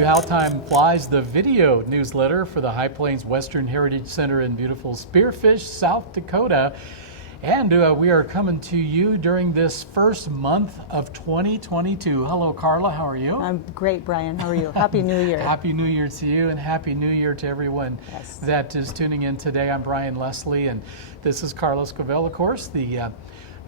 to How Time Flies, the video newsletter for the High Plains Western Heritage Center in beautiful Spearfish, South Dakota. And we are coming to you during this first month of 2022. Hello, Carla. How are you? I'm great, Brian. How are you? Happy New Year. Happy New Year to you, and Happy New Year to everyone Yes. that is tuning in today. I'm Brian Leslie, and this is Carla Scovell, of course, the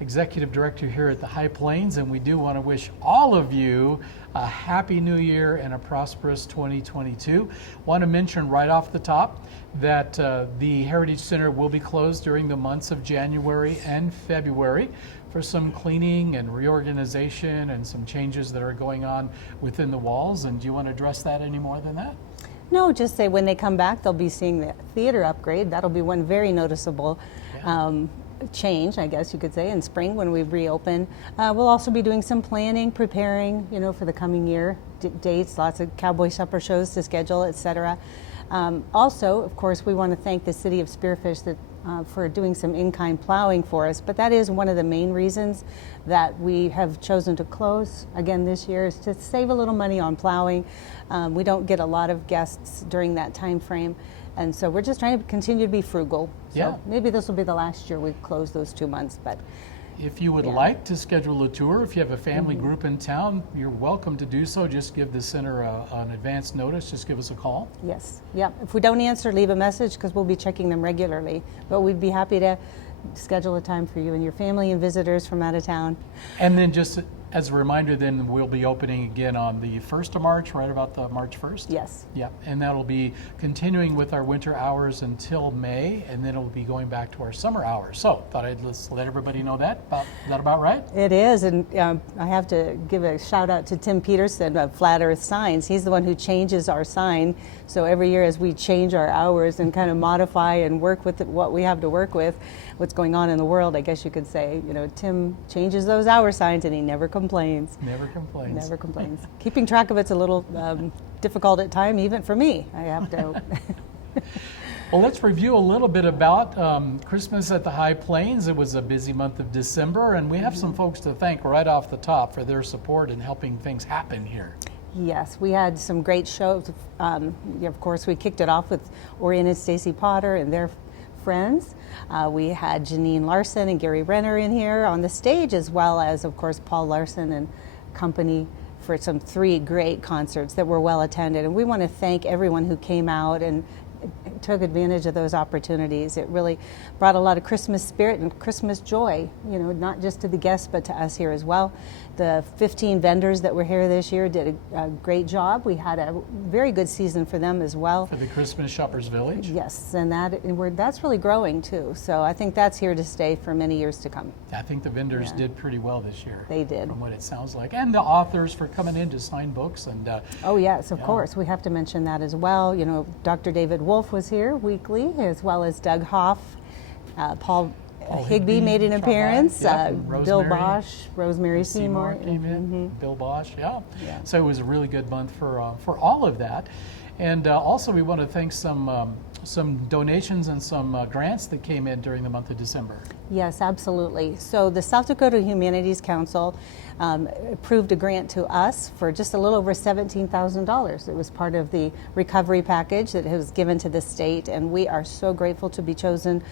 Executive Director here at the High Plains, and we do want to wish all of you a Happy New Year and a prosperous 2022. Want to mention right off the top that the Heritage Center will be closed during the months of January and February for some cleaning and reorganization and some changes that are going on within the walls. And do you want to address that any more than that? No, just say when they come back, they'll be seeing the theater upgrade. That'll be one very noticeable change, I guess you could say, in spring when we reopen. We'll also be doing some planning, preparing, for the coming year, dates, lots of cowboy supper shows to schedule, etc. Also, of course, we want to thank the city of Spearfish for doing some in-kind plowing for us, but that is one of the main reasons that we have chosen to close again this year, is to save a little money on plowing. We don't get a lot of guests during that time frame, and so we're just trying to continue to be frugal. So maybe this will be the last year we close those 2 months, but if you would like to schedule a tour, if you have a family group in town, you're welcome to do so. Just give the center an advance notice. Just give us a call. Yes. Yeah. If we don't answer, leave a message, because we'll be checking them regularly. But we'd be happy to schedule a time for you and your family and visitors from out of town. And then just as a reminder, then we'll be opening again on the 1st of March, right about the March 1st? Yes. Yeah, and that'll be continuing with our winter hours until May, and then it'll be going back to our summer hours. So thought I'd just let everybody know that. Is that about right? It is, and I have to give a shout out to Tim Peterson of Flat Earth Signs. He's the one who changes our sign. So every year as we change our hours and kind of modify and work with what we have to work with, what's going on in the world, I guess you could say, Tim changes those hour signs and he never complains. Never complains. Never complains. Keeping track of it's a little difficult at times, even for me. I have to. Well, let's review a little bit about Christmas at the High Plains. It was a busy month of December, and we have some folks to thank right off the top for their support in helping things happen here. Yes, we had some great shows. Of course, we kicked it off with Orion and Stacy Potter and their friends. We had Janine Larson and Gary Renner in here on the stage, as well as, of course, Paul Larson and company for some 3 great concerts that were well attended. And we want to thank everyone who came out and took advantage of those opportunities. It really brought a lot of Christmas spirit and Christmas joy, not just to the guests, but to us here as well. The 15 vendors that were here this year did a great job. We had a very good season for them as well. For the Christmas Shoppers Village? Yes, and that's really growing too. So I think that's here to stay for many years to come. I think the vendors did pretty well this year. They did. From what it sounds like. And the authors for coming in to sign books. And oh yes, of course. We have to mention that as well. Dr. David Wolf was here weekly, as well as Doug Hoff. Paul Higbee made an appearance. Bill Bosch, Rosemary Seymour came in. Bill Bosch, So it was a really good month for all of that. And also we want to thank some donations and some grants that came in during the month of December. Yes, absolutely. So the South Dakota Humanities Council approved a grant to us for just a little over $17,000. It was part of the recovery package that was given to the state, and we are so grateful to be chosen.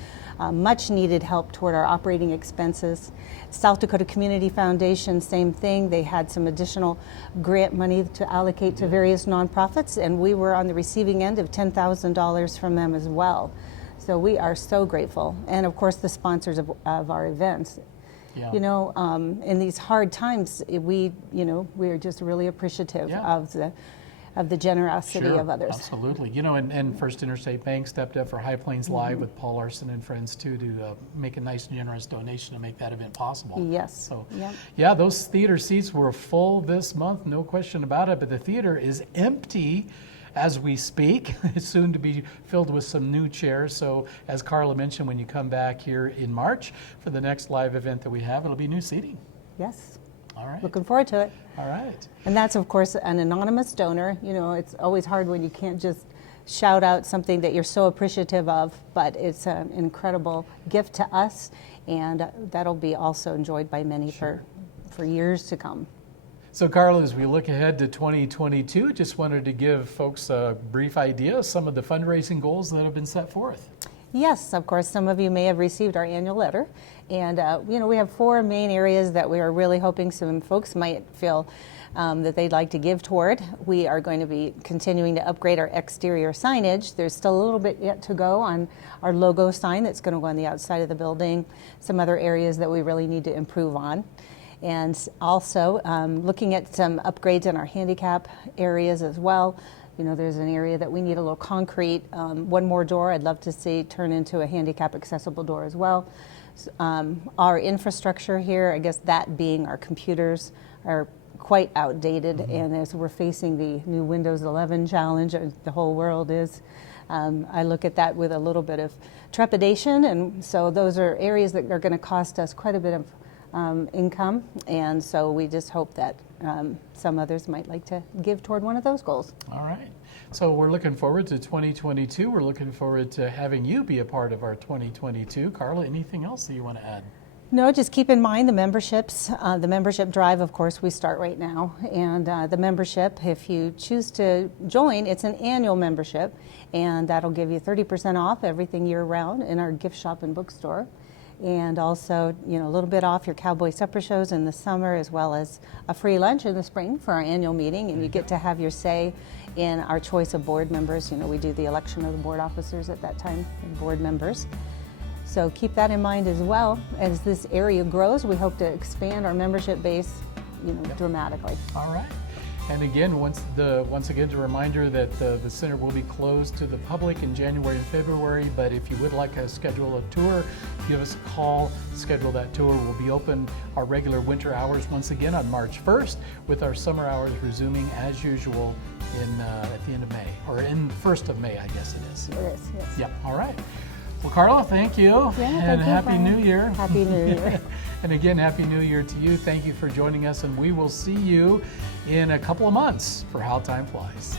Much needed help toward our operating expenses. South Dakota Community Foundation, same thing. They had some additional grant money to allocate to various nonprofits, and we were on the receiving end of $10,000 from them as well. So we are so grateful. And of course, the sponsors of our events. Yeah. In these hard times, we are just really appreciative of the generosity of others. Absolutely. And First Interstate Bank stepped up for High Plains Live with Paul Larson and friends too, to make a nice generous donation to make that event possible. Yes. So those theater seats were full this month, no question about it, but the theater is empty as we speak. It's soon to be filled with some new chairs. So as Carla mentioned, when you come back here in March for the next live event that we have, it'll be new seating. Yes. All right. Looking forward to it. All right. And that's, of course, an anonymous donor. It's always hard when you can't just shout out something that you're so appreciative of, but it's an incredible gift to us, and that'll be also enjoyed by many for years to come. So, Carla, as we look ahead to 2022, just wanted to give folks a brief idea of some of the fundraising goals that have been set forth. Yes, of course, some of you may have received our annual letter. And, we have 4 main areas that we are really hoping some folks might feel that they'd like to give toward. We are going to be continuing to upgrade our exterior signage. There's still a little bit yet to go on our logo sign that's going to go on the outside of the building, some other areas that we really need to improve on. And also looking at some upgrades in our handicap areas as well. There's an area that we need a little concrete, one more door I'd love to see turn into a handicap accessible door as well. Our infrastructure here, I guess that being our computers, are quite outdated, and as we're facing the new Windows 11 challenge, the whole world is, I look at that with a little bit of trepidation, and so those are areas that are going to cost us quite a bit of income, and so we just hope that some others might like to give toward one of those goals. All right. So we're looking forward to 2022. We're looking forward to having you be a part of our 2022. Carla, anything else that you want to add? No, just keep in mind the memberships. The membership drive, of course, we start right now. And the membership, if you choose to join, it's an annual membership. And that'll give you 30% off everything year round in our gift shop and bookstore. And also, a little bit off your cowboy supper shows in the summer, as well as a free lunch in the spring for our annual meeting. And you get to have your say in our choice of board members. We do the election of the board officers at that time, and board members. So keep that in mind as well. As this area grows, we hope to expand our membership base, dramatically. All right. And again, once again, a reminder that the center will be closed to the public in January and February, but if you would like to schedule a tour, give us a call, schedule that tour. We'll be open our regular winter hours once again on March 1st, with our summer hours resuming as usual at the end of May, or in the 1st of May, I guess it is. It is, yes. Yep, all right. Well, Carla, thank you. Yeah, and thank you, Happy Brian. New Year. Happy New Year. And again, Happy New Year to you. Thank you for joining us, and we will see you in a couple of months for How Time Flies.